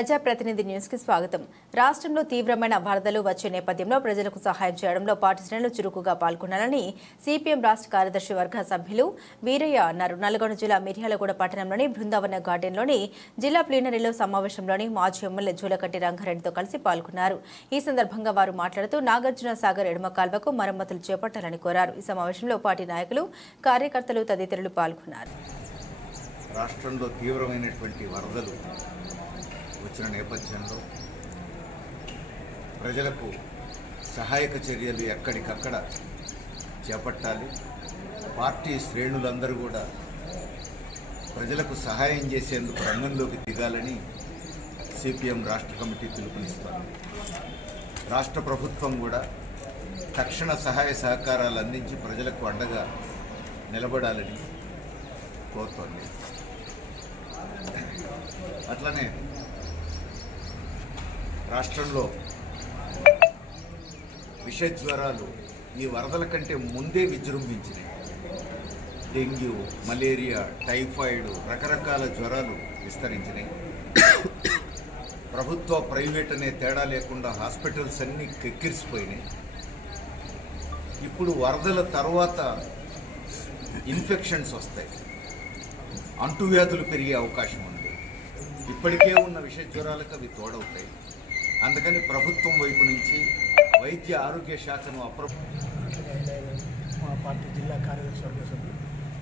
ప్రజాప్రతినిధి న్యూస్ కి స్వాగతం. రాష్ట్రంలో తీవ్రమైన వరదలు వచ్చే నేపథ్యంలో ప్రజలకు సహాయం చేయడంలో పార్టీ శ్రేణులు చురుకుగా పాల్గొనాలని సిపిఎం రాష్ట్ర కార్యదర్శి వర్గ సభ్యులు వీరయ్య అన్నారు. నల్గొండ జిల్లా మిర్యాలగూడ పట్టణంలోని బృందావన గార్డెన్లోని జిల్లా ప్లీనరీలో సమావేశంలోని మాజీ ఎమ్మెల్యే జూలకట్టి రంగారెడ్డితో కలిసి పాల్గొన్నారు. ఈ సందర్భంగా వారు మాట్లాడుతూ నాగార్జున సాగర్ ఎడమ కాల్వకు మరమ్మతులు చేపట్టాలని కోరారు. ఈ సమావేశంలో పార్టీ నాయకులు, కార్యకర్తలు తదితరులు పాల్గొన్నారు. రాష్ట్రంలో తీవ్రమైనటువంటి వరదలు వచ్చిన నేపథ్యంలో ప్రజలకు సహాయక చర్యలు ఎక్కడికక్కడ చేపట్టాలి. పార్టీ శ్రేణులందరూ కూడా ప్రజలకు సహాయం చేసేందుకు రంగంలోకి దిగాలని సిపిఎం రాష్ట్ర కమిటీ పిలుపునిస్తోంది. రాష్ట్ర ప్రభుత్వం కూడా తక్షణ సహాయ సహకారాలు అందించి ప్రజలకు అండగా నిలబడాలని కోరుతోంది. అట్లనే రాష్ట్రంలో విష జ్వరాలు ఈ వరదల కంటే ముందే విజృంభించినాయి. డెంగ్యూ, మలేరియా, టైఫాయిడ్, రకరకాల జ్వరాలు విస్తరించినాయి. ప్రభుత్వ, ప్రైవేట్ అనే తేడా లేకుండా హాస్పిటల్స్ అన్నీ కెక్కిరిసిపోయినాయి. ఇప్పుడు వరదల తర్వాత ఇన్ఫెక్షన్స్ వస్తాయి, అంటువ్యాధులు పెరిగే అవకాశం ఉంది. ఇప్పటికే ఉన్న విష జ్వరాలకు అవి తోడవుతాయి. అందుకని ప్రభుత్వం వైపు నుంచి వైద్య ఆరోగ్య శాఖను మా పార్టీ జిల్లా కార్యదర్శి వర్గ సభ్యులు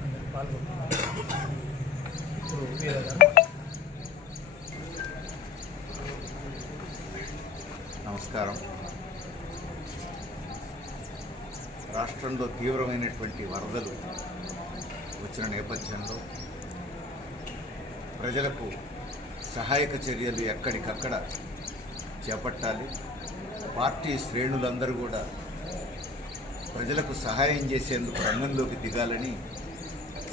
అందరూ పాల్గొంటున్నారు. నమస్కారం. రాష్ట్రంలో తీవ్రమైనటువంటి వరదలు వచ్చిన నేపథ్యంలో ప్రజలకు సహాయక చర్యలు ఎక్కడికక్కడ చేపట్టాలి. పార్టీ శ్రేణులందరూ కూడా ప్రజలకు సహాయం చేసేందుకు రంగంలోకి దిగాలని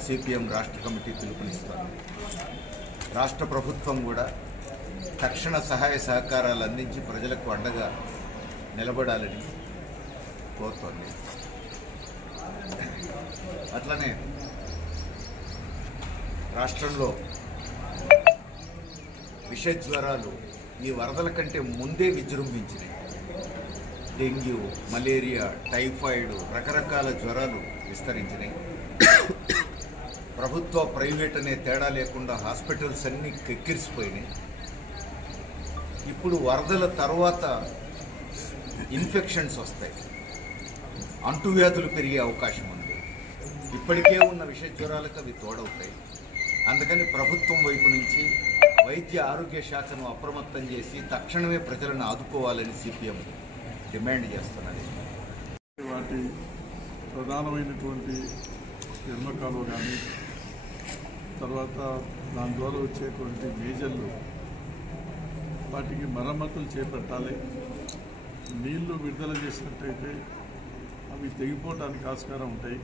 సిపిఎం రాష్ట్ర కమిటీ పిలుపునిస్తోంది. రాష్ట్ర ప్రభుత్వం కూడా తక్షణ సహాయ సహకారాలు అందించి ప్రజలకు అండగా నిలబడాలని కోరుతోంది. అట్లనే రాష్ట్రంలో విష జ్వరాలు ఈ వరదల కంటే ముందే విజృంభించినాయి. డెంగ్యూ, మలేరియా, టైఫాయిడ్, రకరకాల జ్వరాలు విస్తరించినాయి. ప్రభుత్వ, ప్రైవేట్ అనే తేడా లేకుండా హాస్పిటల్స్ అన్నీ కెక్కిరిసిపోయినాయి. ఇప్పుడు వరదల తర్వాత ఇన్ఫెక్షన్స్ వస్తాయి, అంటువ్యాధులు పెరిగే అవకాశం ఉంది. ఇప్పటికే ఉన్న విష జ్వరాలకు అవి తోడవుతాయి. అందుకని ప్రభుత్వం వైపు నుంచి వైద్య ఆరోగ్య శాఖను అప్రమత్తం చేసి తక్షణమే ప్రజలను ఆదుకోవాలని సిపిఎం డిమాండ్ చేస్తున్నది. వాటి ప్రధానమైనటువంటి ఎర్మకాలు కానీ తర్వాత దాని ద్వారా వచ్చేటువంటి మేజర్లు వాటికి మరమ్మతులు చేపట్టాలి. నీళ్లు విడుదల చేసినట్టయితే అవి తెగిపోవటానికి ఆస్కారం ఉంటాయి.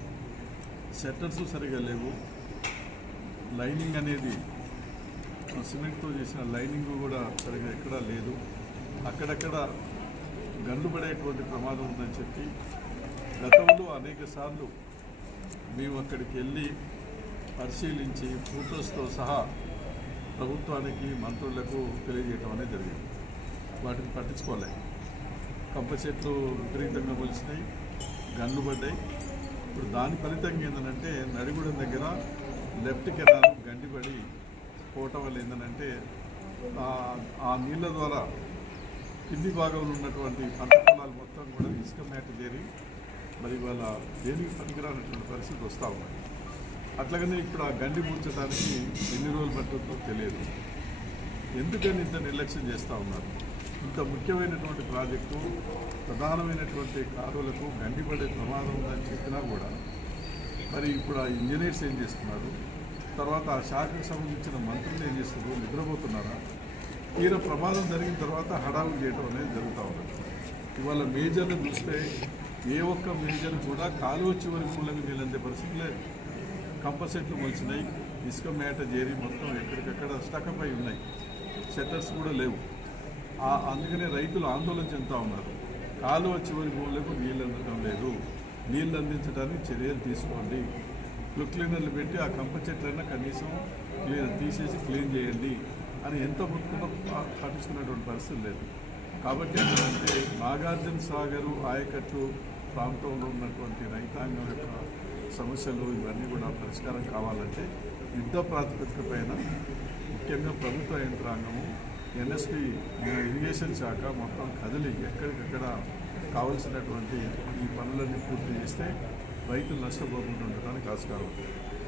షట్టర్స్ సరిగా లేవు. లైనింగ్ అనేది సిమెంట్తో చేసిన లైనింగ్ కూడా సరిగా ఎక్కడా లేదు. అక్కడక్కడ గండ్లు పడేటువంటి ప్రమాదం ఉందని చెప్పి గతంలో అనేక సార్లు మేము అక్కడికి వెళ్ళి పరిశీలించి ఫోటోస్తో సహా ప్రభుత్వానికి, మంత్రులకు తెలియజేయడం అనేది జరిగింది. వాటిని పట్టించుకోలేదు. కంప చెట్లు విపరీతంగా మొలిసినాయి, గండ్లు పడ్డాయి. ఇప్పుడు దాని ఫలితంగా ఏంటంటే నడిగూడెం దగ్గర లెఫ్ట్ కెనాల్ గండిపడి పోవటం వల్ల ఏంటంటే ఆ నీళ్ళ ద్వారా కింది భాగంలో ఉన్నటువంటి పంట పొలాలు మొత్తం కూడా ఇసుక మేట చేరి మరి వాళ్ళ దేనికి పనికిరానటువంటి పరిస్థితి వస్తూ ఉన్నాయి. అట్లాగనే ఇప్పుడు ఆ గండి పూడ్చడానికి ఎన్ని రోజులు పట్టుకుందో తెలియదు. ఎందుకని ఇంత నిర్లక్ష్యం చేస్తూ ఉన్నారు? ఇంత ముఖ్యమైనటువంటి ప్రాజెక్టు, ప్రధానమైనటువంటి కారులకు గండి పడే ప్రమాదం ఉందని చెప్పినా కూడా మరి ఇప్పుడు ఆ ఇంజనీర్స్ ఏం చేస్తున్నారు? తర్వాత ఆ శాఖకు సంబంధించిన మంత్రులు ఏం చేస్తున్నారు? నిద్రపోతున్నారా? తీర ప్రమాదం జరిగిన తర్వాత హడావులు చేయడం అనేది జరుగుతూ ఉంటుంది. ఇవాళ మేజర్లు చూస్తే ఏ ఒక్క మేజర్ కూడా కాలువ చివరి మూలంగా నీళ్ళందే పరిస్థితి లేదు. కంప చెట్లు మొలిచినాయి, ఇసుక మేట చేరి మొత్తం ఎక్కడికక్కడ స్టకప్ అయి ఉన్నాయి. షట్టర్స్ కూడా లేవు. అందుకనే రైతులు ఆందోళన చెందుతూ ఉన్నారు. కాలువ చివరి మూలకు నీళ్ళు అందడం లేదు. నీళ్ళు అందించడానికి చర్యలు తీసుకోండి. క్లీనర్లు పెట్టి ఆ కంప చెట్లైనా కనీసం తీసేసి క్లీన్ చేయండి. అని ఎంత మొత్తుకున్నా పట్టించుకునేటువంటి పరిస్థితి లేదు. కాబట్టి ఏంటంటే నాగార్జున సాగరు ఆయకట్టు ప్రాంతంలో ఉన్నటువంటి రైతాంగం యొక్క సమస్యలు ఇవన్నీ కూడా పరిష్కారం కావాలంటే యుద్ధ ప్రాతిపదిక పైన ముఖ్యంగా ప్రభుత్వ యంత్రాంగము ఎన్ఎస్పి ఇరిగేషన్ శాఖ మొత్తం కదిలి ఎక్కడికక్కడ కావలసినటువంటి ఈ పనులన్నీ పూర్తి చేస్తే రైతులు నష్టపోకుండా ఉండడానికి ఆస్కారం ఉంటుంది.